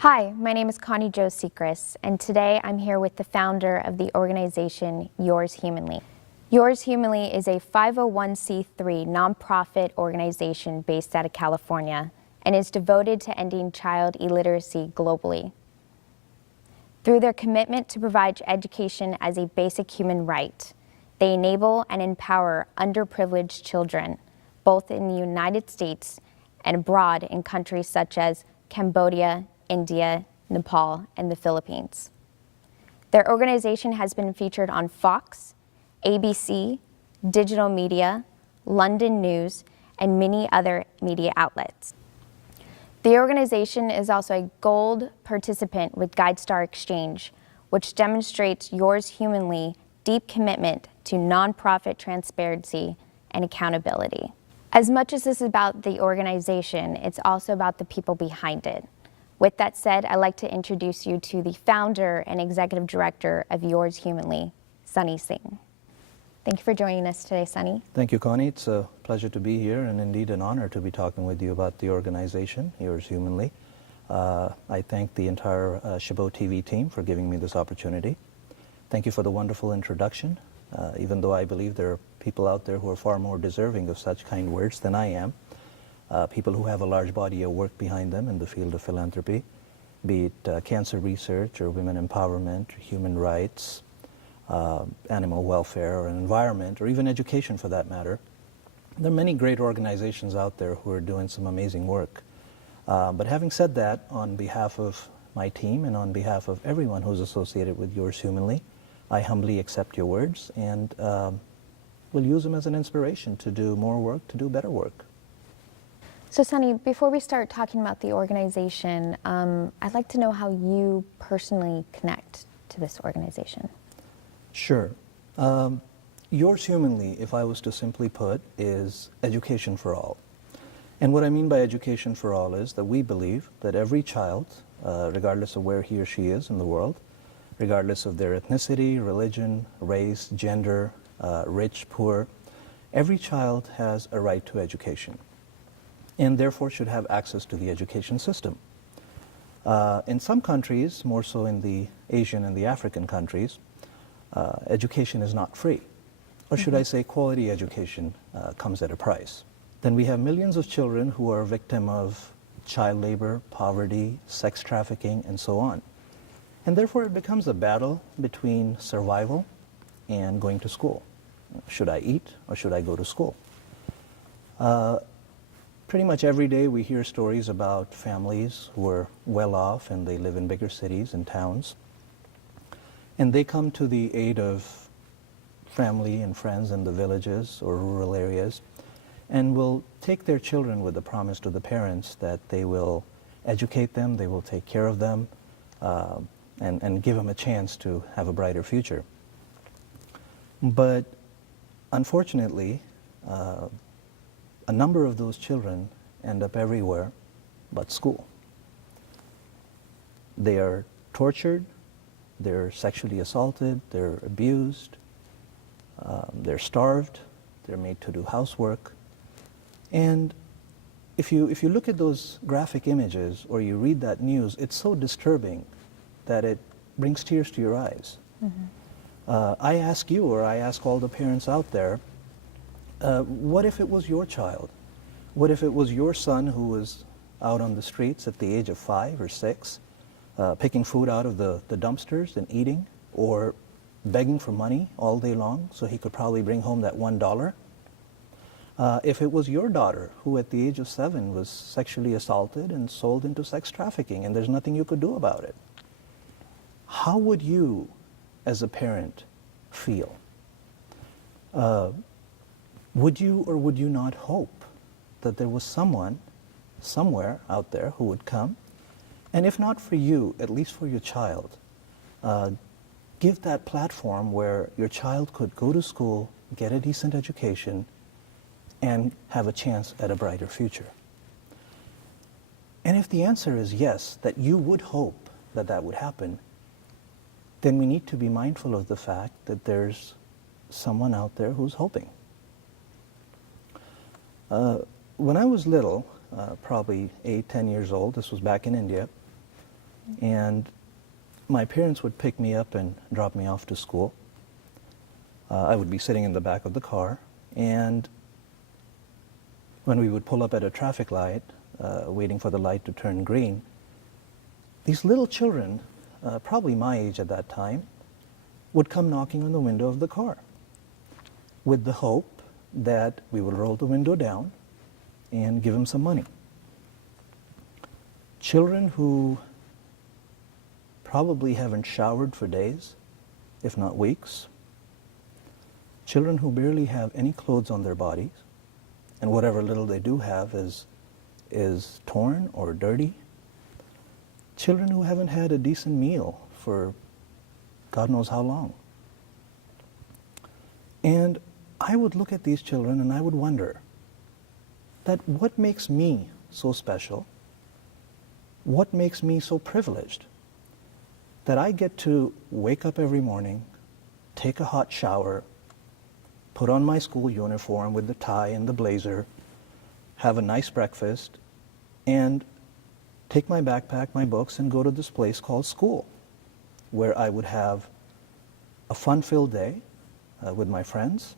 Hi, my name is Connie Jo Sechrist, and today I'm here with the founder of the organization Yours Humanly. Yours Humanly is a 501c3 nonprofit organization based out of California and is devoted to ending child illiteracy globally. Through their commitment to provide education as a basic human right, they enable and empower underprivileged children, both in the United States and abroad in countries such as Cambodia, India, Nepal, and the Philippines. Their organization has been featured on Fox, ABC, digital media, London News, and many other media outlets. The organization is also a gold participant with GuideStar Exchange, which demonstrates Yours Humanly deep commitment to nonprofit transparency and accountability. As much as this is about the organization, it's also about the people behind it. With that said, I'd like to introduce you to the founder and executive director of Yours Humanly, Singh. Thank you for joining us today, Sunny. Thank you, Connie. It's a pleasure to be here and indeed an honor to be talking with you about the organization, Yours Humanly. I thank the entire Chabot TV team for giving me this opportunity. Thank you for the wonderful introduction, even though I believe there are people out there who are far more deserving of such kind words than I am. People who have a large body of work behind them in the field of philanthropy, be it cancer research or women empowerment, or human rights, animal welfare or environment, or even education for that matter. There are many great organizations out there who are doing some amazing work. But having said that, on behalf of my team and on behalf of everyone who's associated with Yours Humanly, I humbly accept your words and will use them as an inspiration to do more work, to do better work. So Sunny, before we start talking about the organization, I'd like to know how you personally connect to this organization. Sure. Yours Humanly, if I was to simply put, is education for all. And what I mean by education for all is that we believe that every child, regardless of where he or she is in the world, regardless of their ethnicity, religion, race, gender, rich, poor, every child has a right to education, and therefore should have access to the education system. In some countries, more so in the Asian and the African countries, education is not free. Or should I say quality education comes at a price. Then we have millions of children who are victim of child labor, poverty, sex trafficking, and so on. And therefore it becomes a battle between survival and going to school. Should I eat or should I go to school? Pretty much every day we hear stories about families who are well off and they live in bigger cities and towns. And they come to the aid of family and friends in the villages or rural areas and will take their children with the promise to the parents that they will educate them, they will take care of them, and give them a chance to have a brighter future. But unfortunately, a number of those children end up everywhere but school. They are tortured, they're sexually assaulted, they're abused, they're starved, they're made to do housework. And if you look at those graphic images or you read that news, it's so disturbing that it brings tears to your eyes. I ask you, or I ask all the parents out there, what if it was your child? What if it was your son who was out on the streets at the age of 5 or 6, picking food out of the dumpsters and eating, or begging for money all day long so he could probably bring home that $1? If it was your daughter who at the age of 7 was sexually assaulted and sold into sex trafficking and there's nothing you could do about it, how would you as a parent feel? Would you or would you not hope that there was someone somewhere out there who would come, and if not for you, at least for your child, give that platform where your child could go to school, get a decent education, and have a chance at a brighter future? And if the answer is yes, that you would hope that that would happen, then we need to be mindful of the fact that there's someone out there who's hoping. When I was little, probably 8, 10 years old, this was back in India, And my parents would pick me up and drop me off to school. I would be sitting in the back of the car, and when we would pull up at a traffic light, waiting for the light to turn green, these little children, probably my age at that time, would come knocking on the window of the car with the hope that we would roll the window down and give them some money. Children who probably haven't showered for days, if not weeks. Children who barely have any clothes on their bodies, and whatever little they do have is torn or dirty. Children who haven't had a decent meal for God knows how long. And I would look at these children and I would wonder that what makes me so special, what makes me so privileged, that I get to wake up every morning, take a hot shower, put on my school uniform with the tie and the blazer, have a nice breakfast, and take my backpack, my books, and go to this place called school, where I would have a fun-filled day with my friends,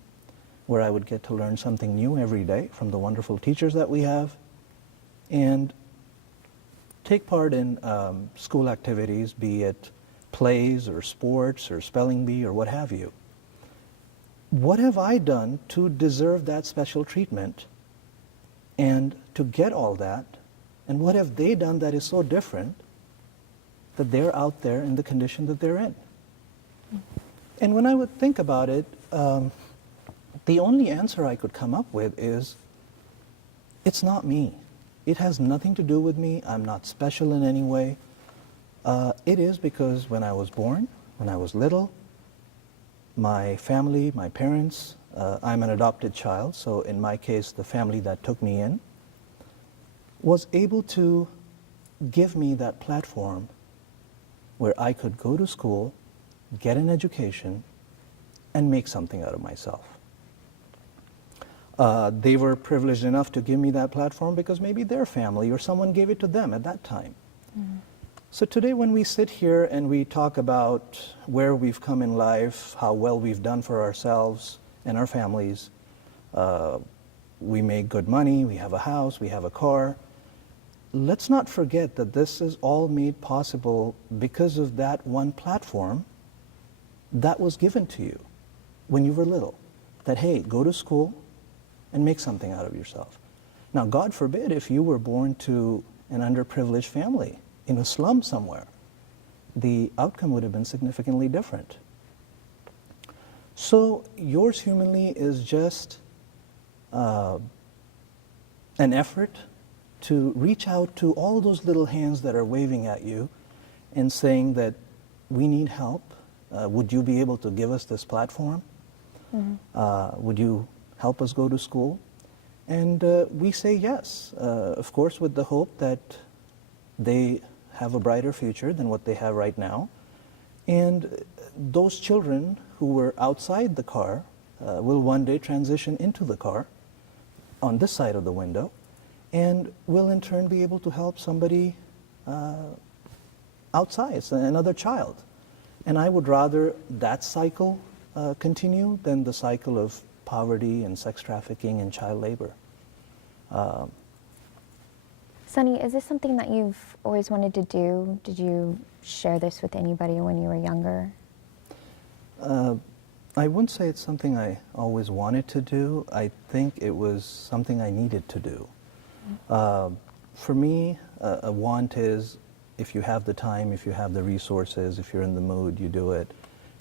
where I would get to learn something new every day from the wonderful teachers that we have, and take part in school activities, be it plays or sports or spelling bee or what have you. What have I done to deserve that special treatment and to get all that? And what have they done that is so different that they're out there in the condition that they're in? And when I would think about it, the only answer I could come up with is, it's not me. It has nothing to do with me. I'm not special in any way. It is because when I was born, when I was little, my family, my parents, I'm an adopted child, so in my case, the family that took me in, was able to give me that platform where I could go to school, get an education, and make something out of myself. They were privileged enough to give me that platform because maybe their family or someone gave it to them at that time. Mm-hmm. So today when we sit here and we talk about where we've come in life, how well we've done for ourselves and our families, we make good money, we have a house, we have a car. Let's not forget that this is all made possible because of that one platform that was given to you when you were little. That, hey, go to school and make something out of yourself. Now, God forbid if you were born to an underprivileged family in a slum somewhere, the outcome would have been significantly different. So yours humanly is just an effort to reach out to all those little hands that are waving at you and saying that we need help. Would you be able to give us this platform? Mm-hmm. Would you help us go to school? And we say yes, of course, with the hope that they have a brighter future than what they have right now. And those children who were outside the car will one day transition into the car on this side of the window and will in turn be able to help somebody outside, so another child. And I would rather that cycle continue than the cycle of poverty and sex trafficking and child labor. Sunny, is this something that you've always wanted to do? Did you share this with anybody when you were younger? I wouldn't say it's something I always wanted to do. I think it was something I needed to do. For me, a want is if you have the time, if you have the resources, if you're in the mood, you do it.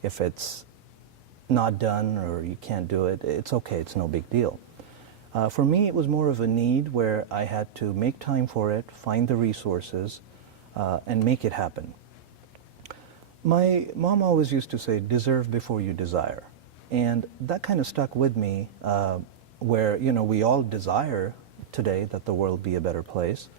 If it's not done or you can't do it, it's okay, it's no big deal. For me, it was more of a need where I had to make time for it, find the resources, and make it happen. My mom always used to say, deserve before you desire. And that kind of stuck with me, where, you know, we all desire today that the world be a better place.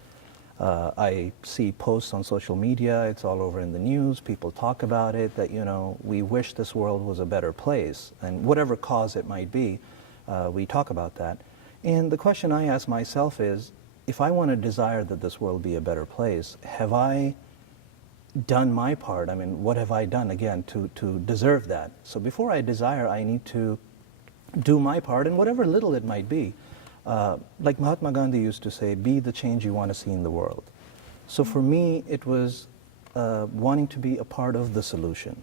I see posts on social media, it's all over in the news, people talk about it, that, you know, we wish this world was a better place. And whatever cause it might be, we talk about that. And the question I ask myself is, if I want to desire that this world be a better place, have I done my part? I mean, what have I done, again, to deserve that? So before I desire, I need to do my part, and whatever little it might be. Like Mahatma Gandhi used to say, be the change you want to see in the world. So for me, it was wanting to be a part of the solution.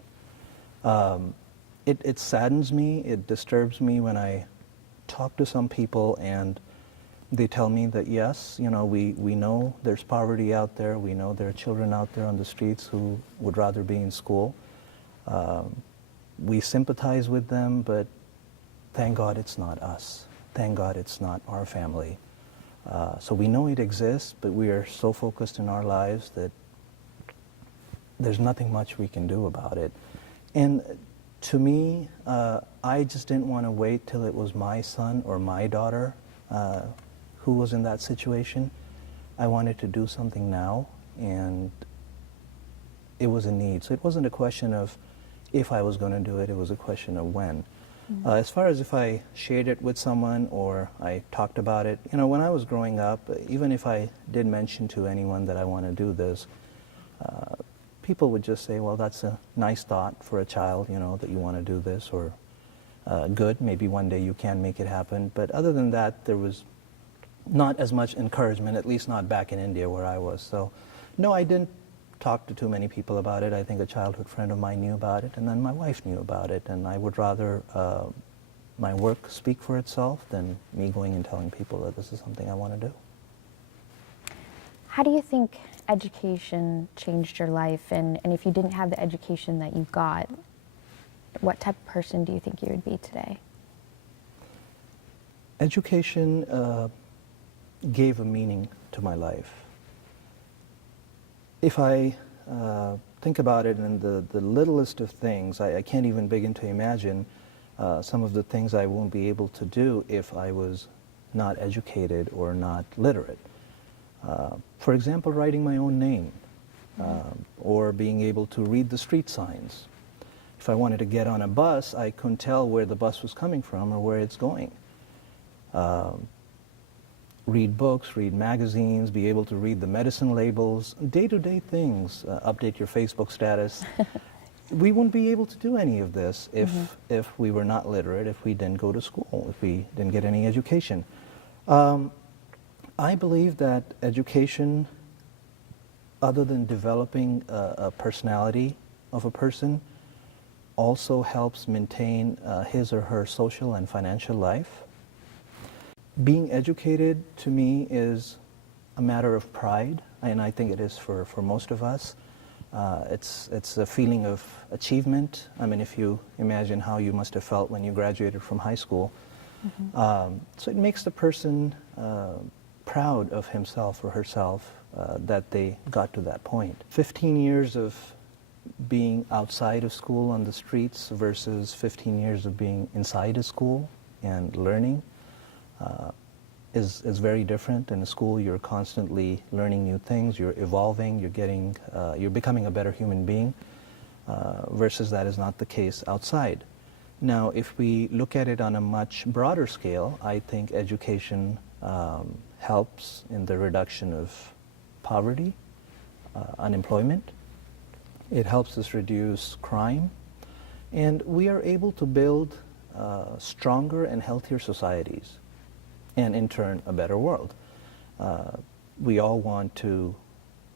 It saddens me, it disturbs me when I talk to some people and they tell me that yes, we know there's poverty out there, we know there are children out there on the streets who would rather be in school. We sympathize with them, but thank God it's not us. Thank God it's not our family. So we know it exists, but we are so focused in our lives that there's nothing much we can do about it. And to me, I just didn't want to wait till it was my son or my daughter who was in that situation. I wanted to do something now, and it was a need. So it wasn't a question of if I was going to do it, it was a question of when. As far as if I shared it with someone or I talked about it, when I was growing up, even if I did mention to anyone that I want to do this, people would just say, well, that's a nice thought for a child, that you want to do this, or good, maybe one day you can make it happen. But other than that, there was not as much encouragement, at least not back in India where I was. So no, I didn't talk to too many people about it. I think a childhood friend of mine knew about it, and then my wife knew about it, and I would rather my work speak for itself than me going and telling people that this is something I want to do. How do you think education changed your life? And if you didn't have the education that you got, what type of person do you think you would be today? Education gave a meaning to my life. If I think about it in the littlest of things, I can't even begin to imagine some of the things I won't be able to do if I was not educated or not literate. For example, writing my own name, or being able to read the street signs. If I wanted to get on a bus, I couldn't tell where the bus was coming from or where it's going. Read books, read magazines, be able to read the medicine labels, day-to-day things, update your Facebook status. We wouldn't be able to do any of this if we were not literate, if we didn't go to school, if we didn't get any education. I believe that education, other than developing a personality of a person, also helps maintain his or her social and financial life. Being educated, to me, is a matter of pride, and I think it is for most of us. It's a feeling of achievement. I mean, if you imagine how you must have felt when you graduated from high school. So it makes the person proud of himself or herself that they got to that point. 15 years of being outside of school on the streets versus 15 years of being inside a school and learning is very different. In a school, you're constantly learning new things, you're evolving, you're becoming a better human being, versus that is not the case outside. Now, if we look at it on a much broader scale, I think education helps in the reduction of poverty, unemployment. It helps us reduce crime, and we are able to build stronger and healthier societies, and in turn, a better world. We all want to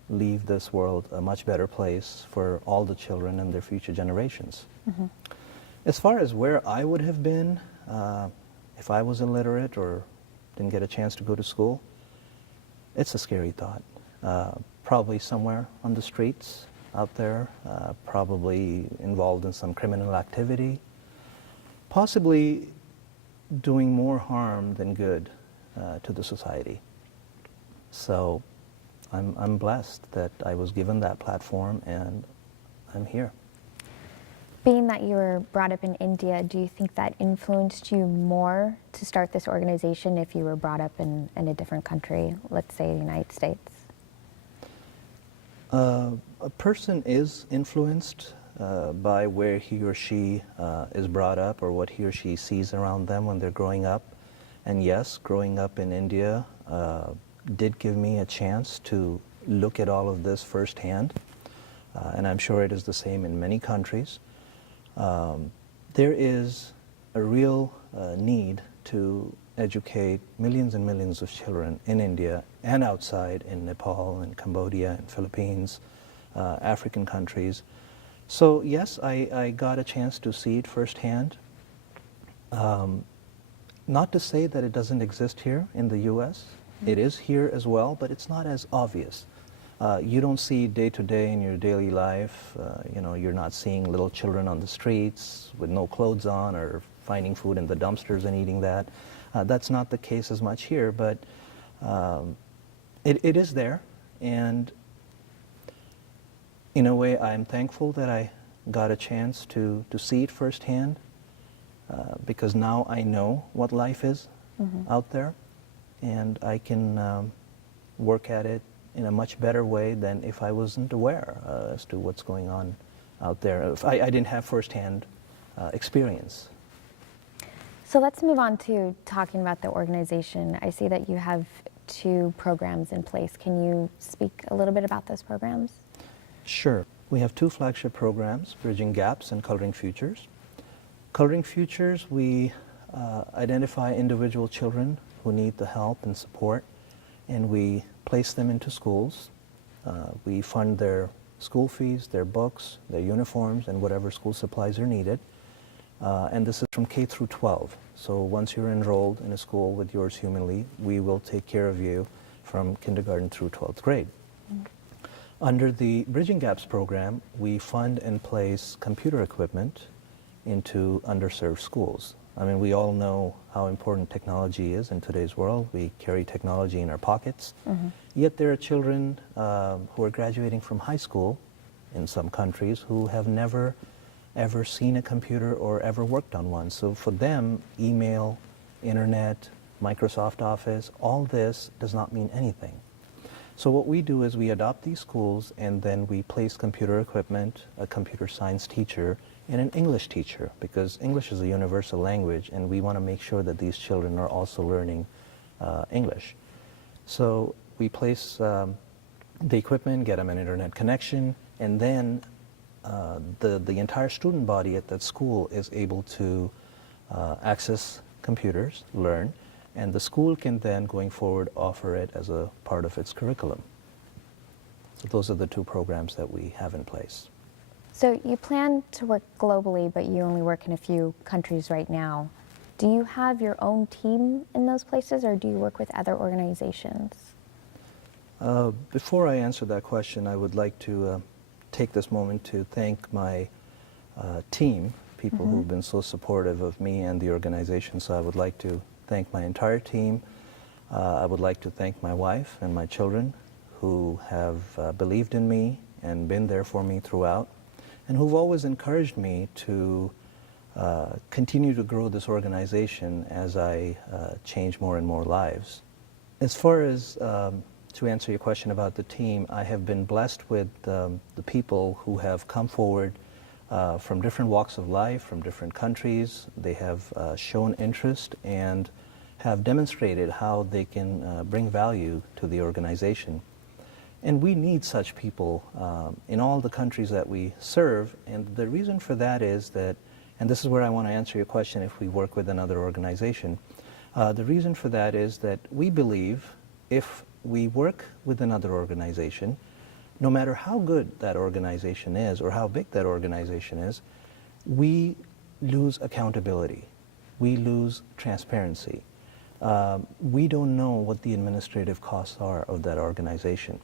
leave this world a much better place for all the children and their future generations. As far as where I would have been if I was illiterate or didn't get a chance to go to school, it's a scary thought. Probably somewhere on the streets out there, probably involved in some criminal activity, possibly doing more harm than good to the society. So I'm blessed that I was given that platform, and I'm here. Being that you were brought up in India, do you think that influenced you more to start this organization if you were brought up in a different country, let's say the United States? A person is influenced by where he or she is brought up or what he or she sees around them when they're growing up. And yes, growing up in India did give me a chance to look at all of this firsthand. and I'm sure it is the same in many countries. There is a real need to educate millions and millions of children in India and outside, in Nepal and Cambodia and Philippines, African countries. So yes, I got a chance to see it firsthand. Not to say that it doesn't exist here in the U.S. It is here as well, but it's not as obvious. You don't see day to day in your daily life, you're not seeing little children on the streets with no clothes on or finding food in the dumpsters and eating that. That's not the case as much here, but it is there. And in a way, I'm thankful that I got a chance to see it firsthand, because now I know what life is out there, and I can work at it in a much better way than if I wasn't aware as to what's going on out there. If I didn't have firsthand experience. So let's move on to talking about the organization. I see that you have 2 programs in place. Can you speak a little bit about those programs? Sure. We have 2 flagship programs, Bridging Gaps and Coloring Futures. Coloring Futures, we identify individual children who need the help and support, and we place them into schools. We fund their school fees, their books, their uniforms, and whatever school supplies are needed. And this is from K through 12. So once you're enrolled in a school with Yours Humanly, we will take care of you from kindergarten through 12th grade. Under the Bridging Gaps program, we fund and place computer equipment into underserved schools. I mean, we all know how important technology is in today's world. We carry technology in our pockets. Yet there are children who are graduating from high school in some countries who have never ever seen a computer or ever worked on one. So for them, email, internet, Microsoft Office, all this does not mean anything. So what we do is we adopt these schools, and then we place computer equipment, a computer science teacher, and an English teacher, because English is a universal language, and we want to make sure that these children are also learning English. So we place the equipment, get them an internet connection, and then the entire student body at that school is able to access computers, learn, and the school can then, going forward, offer it as a part of its curriculum. So those are the 2 programs that we have in place. So you plan to work globally, but you only work in a few countries right now. Do you have your own team in those places, or do you work with other organizations? Before I answer that question, I would like to take this moment to thank my team, people who've been so supportive of me and the organization. So I would like to thank my entire team. I would like to thank my wife and my children who have believed in me and been there for me throughout, and who've always encouraged me to continue to grow this organization as I change more and more lives. As far as to answer your question about the team, I have been blessed with the people who have come forward from different walks of life, from different countries. They have shown interest and have demonstrated how they can bring value to the organization. And we need such people in all the countries that we serve, and the reason for that is that, and this is where I want to answer your question if we work with another organization, the reason for that is that we believe if we work with another organization, no matter how good that organization is or how big that organization is, we lose accountability. We lose transparency. We don't know what the administrative costs are of that organization.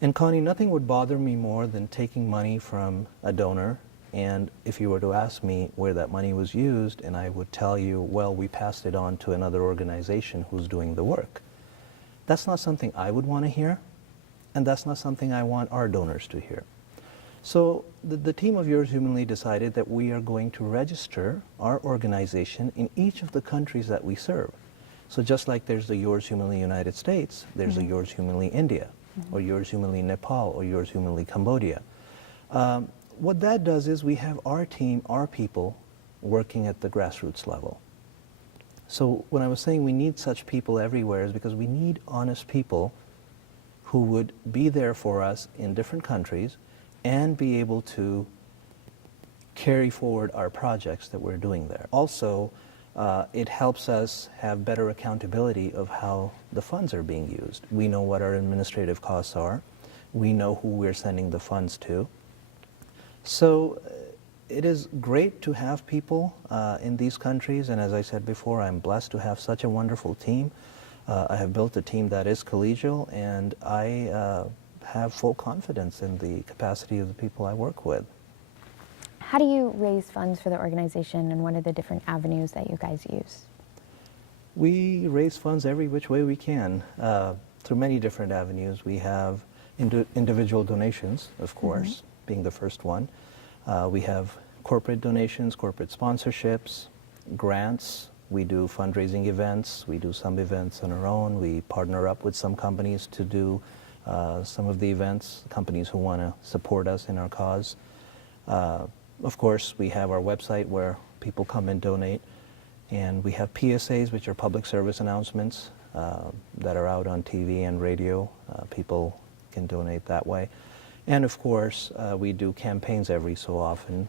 And Connie, nothing would bother me more than taking money from a donor, and if you were to ask me where that money was used, and I would tell you, well, we passed it on to another organization who's doing the work. That's not something I would want to hear, and that's not something I want our donors to hear. So the team of Yours Humanly decided that we are going to register our organization in each of the countries that we serve. So just like there's the Yours Humanly United States, there's the Yours Humanly India, or Yours Humanly Nepal, or Yours Humanly Cambodia. What that does is we have our team, our people, working at the grassroots level. So when I was saying we need such people everywhere is because we need honest people who would be there for us in different countries and be able to carry forward our projects that we're doing there. Also, it helps us have better accountability of how the funds are being used. We know what our administrative costs are. We know who we're sending the funds to. So it is great to have people in these countries, and as I said before, I'm blessed to have such a wonderful team. I have built a team that is collegial, and I have full confidence in the capacity of the people I work with. How do you raise funds for the organization, and what are the different avenues that you guys use? We raise funds every which way we can through many different avenues. We have individual donations, of course, being the first one. We have corporate donations, corporate sponsorships, grants. We do fundraising events. We do some events on our own. We partner up with some companies to do some of the events, companies who want to support us in our cause. Of course, we have our website where people come and donate. And we have PSAs, which are public service announcements that are out on TV and radio. People can donate that way. And of course, we do campaigns every so often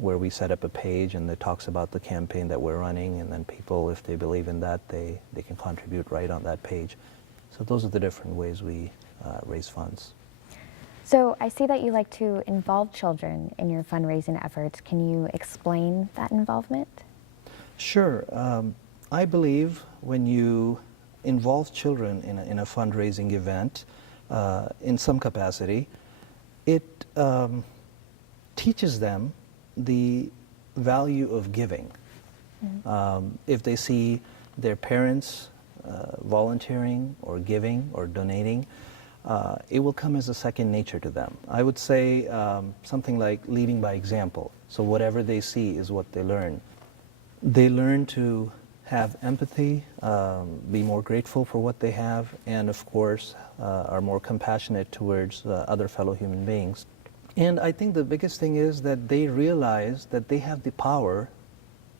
where we set up a page and it talks about the campaign that we're running, and then people, if they believe in that, they can contribute right on that page. So those are the different ways we raise funds. So I see that you like to involve children in your fundraising efforts. Can you explain that involvement? Sure. I believe when you involve children in a fundraising event in some capacity, it teaches them the value of giving. If they see their parents volunteering or giving or donating, it will come as a second nature to them. I would say something like leading by example. So whatever they see is what they learn. They learn to have empathy, be more grateful for what they have, and of course are more compassionate towards other fellow human beings. And I think the biggest thing is that they realize that they have the power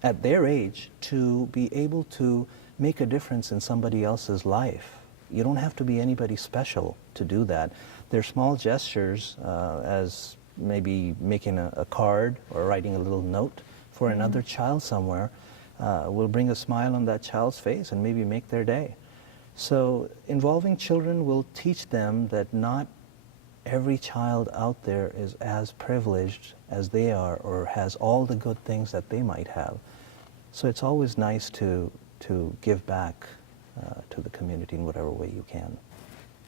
at their age to be able to make a difference in somebody else's life. You don't have to be anybody special to do that. They're small gestures, as maybe making a card or writing a little note for another child somewhere, will bring a smile on that child's face and maybe make their day. So involving children will teach them that not every child out there is as privileged as they are or has all the good things that they might have. So it's always nice to give back to the community in whatever way you can.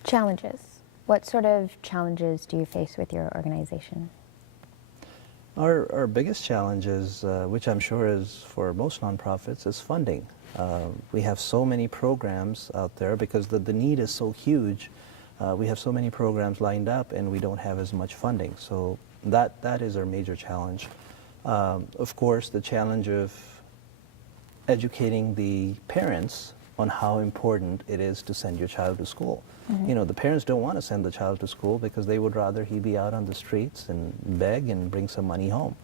Challenges. What sort of challenges do you face with your organization? Our biggest challenge is, which I'm sure is for most nonprofits, is funding. We have so many programs out there because the need is so huge. We have so many programs lined up and we don't have as much funding. So that is our major challenge. Of course, the challenge of educating the parents on how important it is to send your child to school. You know, the parents don't want to send the child to school because they would rather he be out on the streets and beg and bring some money home.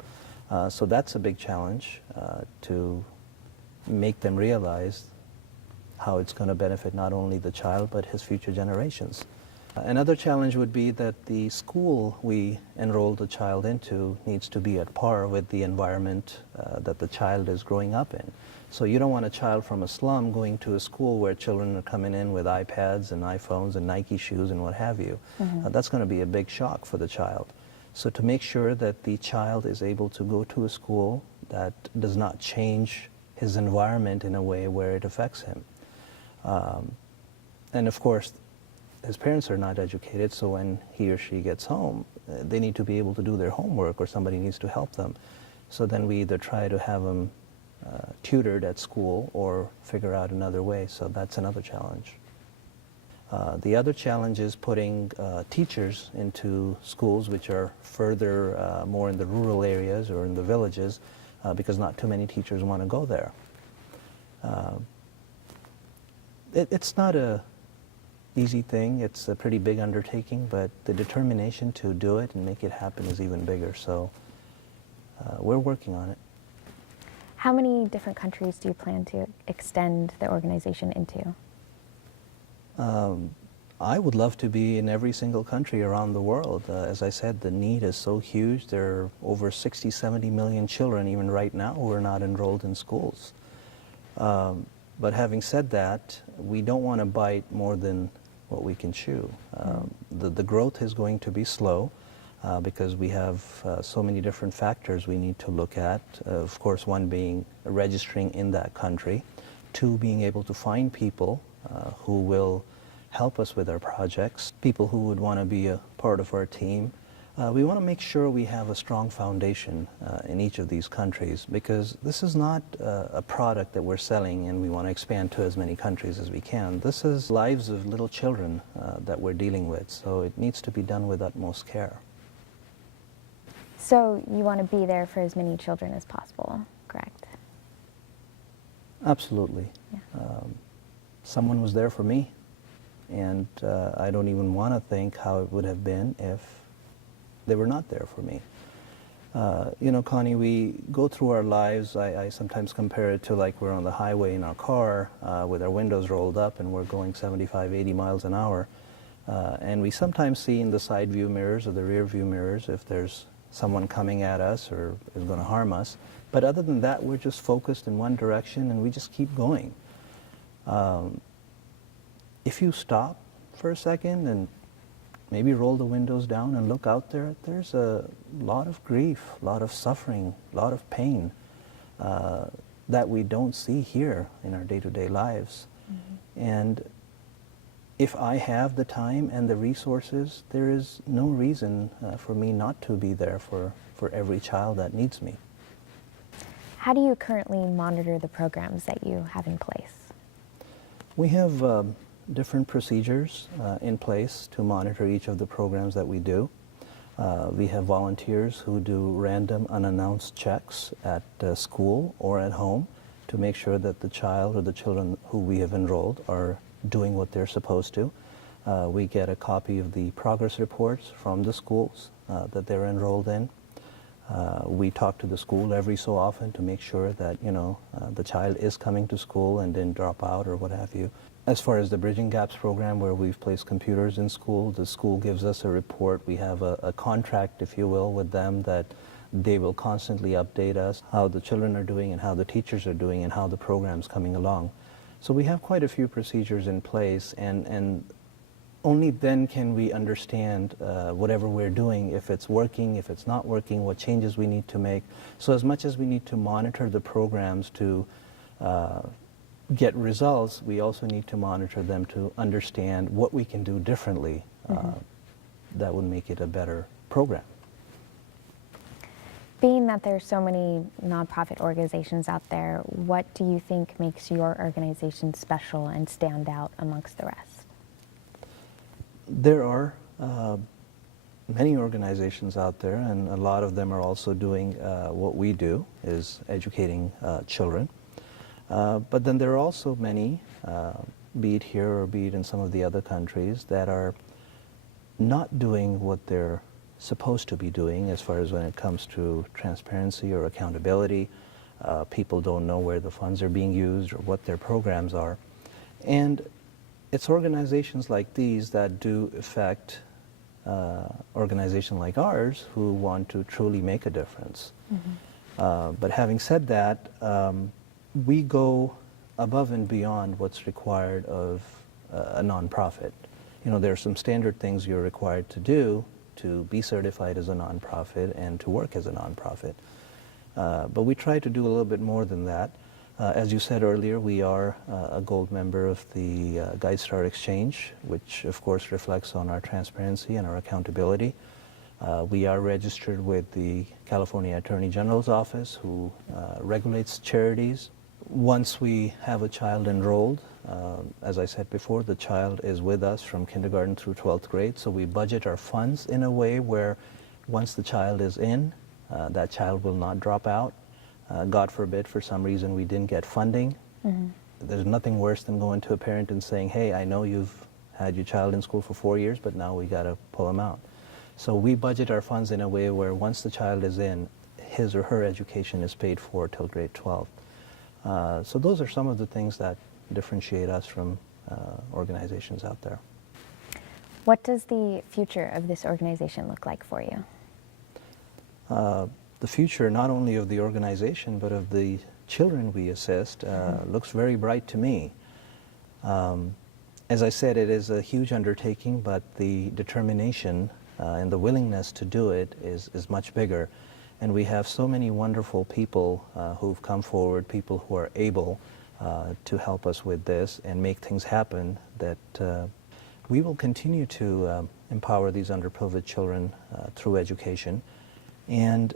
So that's a big challenge to make them realize how it's going to benefit not only the child but his future generations. Another challenge would be that the school we enroll the child into needs to be at par with the environment that the child is growing up in. So you don't want a child from a slum going to a school where children are coming in with iPads and iPhones and Nike shoes and what have you. That's going to be a big shock for the child. So to make sure that the child is able to go to a school that does not change his environment in a way where it affects him. And of course, his parents are not educated, so when he or she gets home, they need to be able to do their homework or somebody needs to help them. So then we either try to have them tutored at school or figure out another way, so that's another challenge. The other challenge is putting teachers into schools which are further, more in the rural areas or in the villages, because not too many teachers want to go there. It's not a easy thing. It's a pretty big undertaking, but the determination to do it and make it happen is even bigger. So we're working on it. How many different countries do you plan to extend the organization into? I would love to be in every single country around the world. As I said, the need is so huge. There are over 60, 70 million children, even right now, who are not enrolled in schools. But having said that, we don't want to bite more than what we can chew. The growth is going to be slow because we have so many different factors we need to look at. Of course, one being registering in that country, two being able to find people who will help us with our projects, people who would want to be a part of our team. We want to make sure we have a strong foundation in each of these countries, because this is not a product that we're selling and we want to expand to as many countries as we can. This is lives of little children that we're dealing with, so it needs to be done with utmost care. So you want to be there for as many children as possible, correct? Absolutely. Yeah. Someone was there for me, and I don't even want to think how it would have been if they were not there for me. You know, Connie, we go through our lives, I sometimes compare it to like we're on the highway in our car with our windows rolled up and we're going 75, 80 miles an hour. And we sometimes see in the side view mirrors or the rear view mirrors if there's someone coming at us or is going to harm us. But other than that, we're just focused in one direction and we just keep going. If you stop for a second and maybe roll the windows down and look out there, there's a lot of grief, a lot of suffering, a lot of pain that we don't see here in our day-to-day lives. Mm-hmm. And if I have the time and the resources, there is no reason for me not to be there for every child that needs me. How do you currently monitor the programs that you have in place? We have different procedures in place to monitor each of the programs that we do. We have volunteers who do random unannounced checks at school or at home to make sure that the child or the children who we have enrolled are doing what they're supposed to. We get a copy of the progress reports from the schools that they're enrolled in. We talk to the school every so often to make sure that, you know, the child is coming to school and didn't drop out or what have you. As far as the Bridging Gaps program, where we've placed computers in school, the school gives us a report. We have a contract, if you will, with them that they will constantly update us how the children are doing and how the teachers are doing and how the program's coming along. So we have quite a few procedures in place, and only then can we understand whatever we're doing, if it's working, if it's not working, what changes we need to make. So as much as we need to monitor the programs to get results, we also need to monitor them to understand what we can do differently that would make it a better program. Being that there's so many nonprofit organizations out there, what do you think makes your organization special and stand out amongst the rest? There are many organizations out there, and a lot of them are also doing what we do, is educating children. But then there are also many, be it here or be it in some of the other countries, that are not doing what they're supposed to be doing as far as when it comes to transparency or accountability. People don't know where the funds are being used or what their programs are. And it's organizations like these that do affect organizations like ours who want to truly make a difference. Mm-hmm. But having said that, we go above and beyond what's required of a nonprofit. You know, there are some standard things you're required to do to be certified as a nonprofit and to work as a nonprofit. But we try to do a little bit more than that. As you said earlier, we are a gold member of the GuideStar Exchange, which of course reflects on our transparency and our accountability. We are registered with the California Attorney General's office, who regulates charities. Once we have a child enrolled, as I said before, the child is with us from kindergarten through 12th grade, so we budget our funds in a way where once the child is in, that child will not drop out. God forbid, for some reason, we didn't get funding. Mm-hmm. There's nothing worse than going to a parent and saying, hey, I know you've had your child in school for 4 years, but now we got to pull them out. So we budget our funds in a way where once the child is in, his or her education is paid for till grade 12. So those are some of the things that differentiate us from organizations out there. What does the future of this organization look like for you? The future not only of the organization but of the children we assist looks very bright to me. As I said, it is a huge undertaking, but the determination and the willingness to do it is much bigger. And we have so many wonderful people who've come forward, people who are able to help us with this and make things happen, that we will continue to empower these underprivileged children through education. And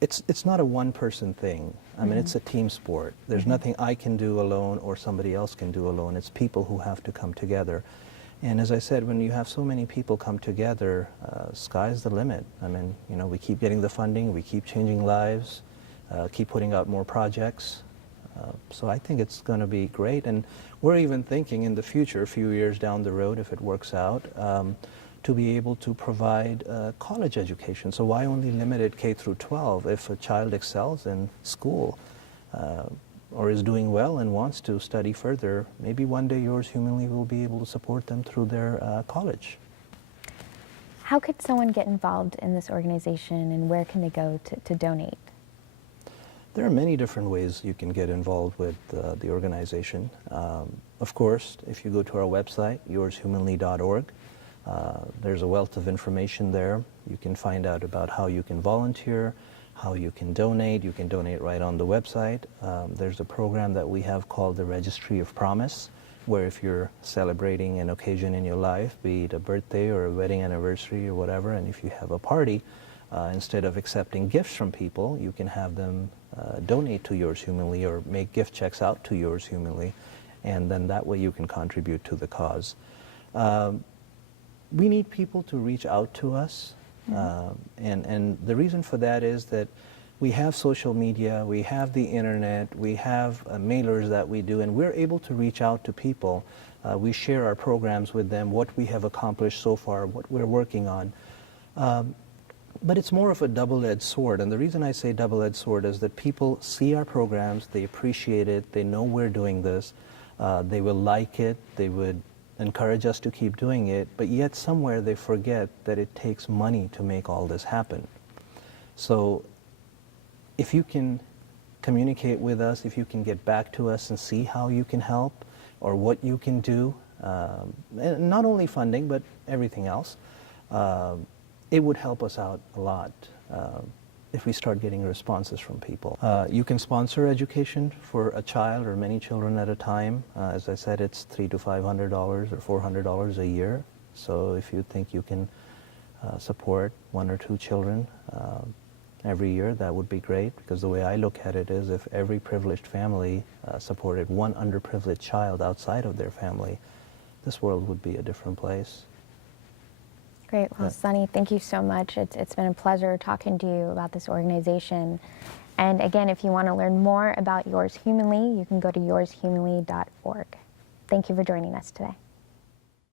it's not a one-person thing. I mean, it's a team sport. There's nothing I can do alone or somebody else can do alone. It's people who have to come together. And as I said, when you have so many people come together, sky's the limit. I mean, you know, we keep getting the funding, we keep changing lives, keep putting out more projects. So I think it's going to be great. And we're even thinking in the future, a few years down the road, if it works out, to be able to provide college education. So why only limit it K through 12? If a child excels in school or is doing well and wants to study further, maybe one day Yours Humanly will be able to support them through their college. How could someone get involved in this organization, and where can they go to donate? There are many different ways you can get involved with the organization. Of course, if you go to our website, yourshumanly.org, there's a wealth of information there. You can find out about how you can volunteer, how you can donate. You can donate right on the website. There's a program that we have called the Registry of Promise, where if you're celebrating an occasion in your life, be it a birthday or a wedding anniversary or whatever, and if you have a party, instead of accepting gifts from people, you can have them donate to Yours Humanly or make gift checks out to Yours Humanly, and then that way you can contribute to the cause. We need people to reach out to us, and the reason for that is that we have social media, we have the internet, we have mailers that we do, and we're able to reach out to people. We share our programs with them, what we have accomplished so far, what we're working on. But it's more of a double-edged sword, and the reason I say double-edged sword is that people see our programs, they appreciate it, they know we're doing this, they will like it, they would encourage us to keep doing it, but yet somewhere they forget that it takes money to make all this happen. So if you can communicate with us, if you can get back to us and see how you can help or what you can do, and not only funding but everything else, it would help us out a lot if we start getting responses from people. You can sponsor education for a child or many children at a time. As I said, it's $300 to $500 or $400 a year. So if you think you can support one or two children every year, that would be great, because the way I look at it is if every privileged family supported one underprivileged child outside of their family, this world would be a different place. Great. Well, Sunny, thank you so much. It's been a pleasure talking to you about this organization. And again, if you want to learn more about Yours Humanly, you can go to yourshumanly.org. Thank you for joining us today.